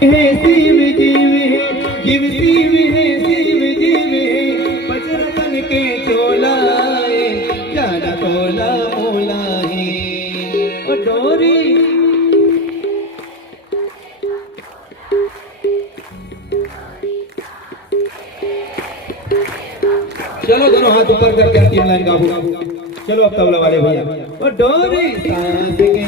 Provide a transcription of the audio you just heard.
शिव जीव शिव है शिव जीव है पचरतन के चोलाए जाना तोला मोला है ओ डोरी चलो दोनों हाथ ऊपर करके अंतिम लाइन गाओ। चलो अब तबला वाले भैया ओ डोरी सांस के